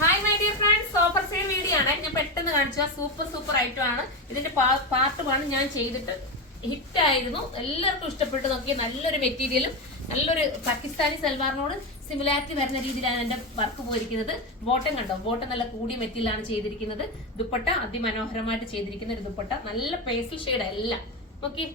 Hi my dear friends, offer sale video ആണ്. ഞാൻ പെട്ടെന്ന് കാണിച്ച സൂപ്പർ ഐറ്റം ആണ്. ഇതിന്റെ പാർട്ട് 1 ഞാൻ ചെയ്തിട്ട് ഹിറ്റ് ആയിരുന്നു. എല്ലാവർക്കും ഇഷ്ടപ്പെട്ടു. നോക്കിയ നല്ലൊരു മെറ്റീരിയലും നല്ലൊരു പാകിസ്ഥാനി സൽവാറിനോട് സിമിലാരിറ്റി വരുന്ന രീതിയിലാണ് എന്റെ വർക്ക് പോയിരിക്കുന്നത്. ബോട്ടം കണ്ടോ, ബോട്ടം നല്ല കൂടിയ മെറ്റീരിയലാണ് ചെയ്തിരിക്കുന്നത്. ദുപ്പട്ട അതിമനോഹരമായിട്ട് ചെയ്തിരിക്കുന്ന ഒരു ദുപ്പട്ട, നല്ല പേസ്റ്റൽ ഷെയ്ഡ് എല്ലാം. ഓക്കെ,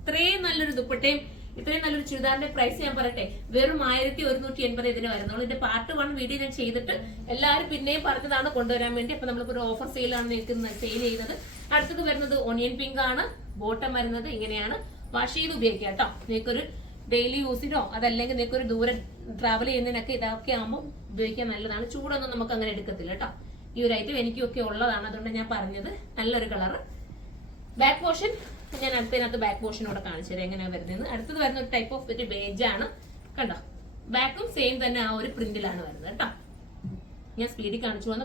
ഇത്രയും നല്ലൊരു ദുപ്പട്ടയും ഇത്രയും നല്ലൊരു ചുരിദാറിന്റെ പ്രൈസ് ഞാൻ പറയട്ടെ, വെറും 1180 ഇതിന് വരുന്നുള്ളൂ. ഇതിന്റെ പാർട്ട് 1 വീഡിയോ ഞാൻ ചെയ്തിട്ട് എല്ലാവരും പിന്നെയും പറഞ്ഞതാണ് കൊണ്ടുവരാൻ വേണ്ടി. അപ്പൊ നമ്മളിപ്പോ ഒരു ഓഫർ സെയിലാണ് നിങ്ങൾക്ക് സെയിൽ ചെയ്യുന്നത്. അടുത്തത് വരുന്നത് ഓണിയൻ പിങ്ക് ആണ്. ബോട്ടം വരുന്നത് ഇങ്ങനെയാണ്. വാഷ് ചെയ്ത് ഉപയോഗിക്കാം കേട്ടോ. നിങ്ങൾക്കൊരു ഡെയിലി യൂസിനോ അതല്ലെങ്കിൽ നിങ്ങൾക്കൊരു ദൂരം ട്രാവൽ ചെയ്യുന്നതിനൊക്കെ ഇതൊക്കെ ആകുമ്പോൾ ഉപയോഗിക്കാൻ നല്ലതാണ്. ചൂടൊന്നും നമുക്ക് അങ്ങനെ എടുക്കത്തില്ല കേട്ടോ. ഈ ഒരു ഐറ്റം എനിക്കൊക്കെ ഉള്ളതാണ്, അതുകൊണ്ട് ഞാൻ പറഞ്ഞത്. നല്ലൊരു കളറ്. ബാക്ക് പോർഷൻ ഞാൻ അടുത്തതിനകത്ത് ബാക്ക് പോർഷനോടെ കാണിച്ചു തരാം എങ്ങനെയാണ് വരുന്നത്. അടുത്തത് വരുന്ന ഒരു ടൈപ്പ് ഓഫ് ഒരു ബേജ് ആണ്. കണ്ടോ, ബാക്കും സെയിം തന്നെ ആ ഒരു പ്രിന്റിലാണ് വരുന്നത് കേട്ടോ. ഞാൻ സ്പീഡിൽ കാണിച്ചു വന്ന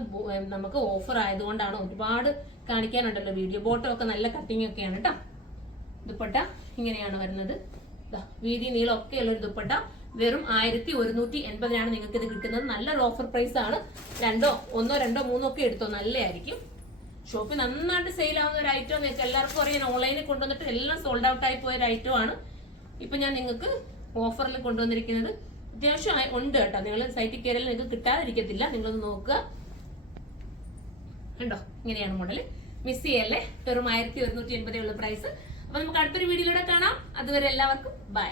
നമുക്ക് ഓഫർ ആയതുകൊണ്ടാണ്, ഒരുപാട് കാണിക്കാനുണ്ടല്ലോ വീഡിയോ. ബോട്ടം ഒക്കെ നല്ല കട്ടിങ് ഒക്കെയാണ് കേട്ടോ. ദുപ്പട്ട ഇങ്ങനെയാണ് വരുന്നത്. വീതി നീളം ഒക്കെ ഉള്ള ഒരു ദുപ്പട്ട വെറും 1180 നിങ്ങൾക്ക് ഇത് കിട്ടുന്നത്. നല്ലൊരു ഓഫർ പ്രൈസ് ആണ്. ഒന്നോ രണ്ടോ മൂന്നോ ഒക്കെ എടുത്തോ, നല്ലതായിരിക്കും. ഷോപ്പിൽ നന്നായിട്ട് സെയിൽ ആവുന്ന ഒരു ഐറ്റം നിങ്ങൾക്ക് എല്ലാവർക്കും അറിയാം. ഓൺലൈനിൽ കൊണ്ടുവന്നിട്ട് എല്ലാം സോൾഡ് ഔട്ട് ആയി പോയ ഒരു ഐറ്റം ആണ്. ഇപ്പൊ ഞാൻ നിങ്ങൾക്ക് ഓഫറിൽ കൊണ്ടുവന്നിരിക്കുന്നത്. അത്യാവശ്യം ഉണ്ട് കേട്ടോ. നിങ്ങൾ സൈറ്റിൽ കയറിയാൽ നിങ്ങൾക്ക് കിട്ടാതിരിക്കത്തില്ല. നിങ്ങളൊന്ന് നോക്കുക. കണ്ടോ, ഇങ്ങനെയാണ് മോഡൽ. മിസ് ചെയ്യല്ലേ. വെറും 1180 ഉള്ള പ്രൈസ്. അപ്പൊ നമുക്ക് അടുത്തൊരു വീഡിയോയിലൂടെ കാണാം. അതുവരെ എല്ലാവർക്കും ബൈ.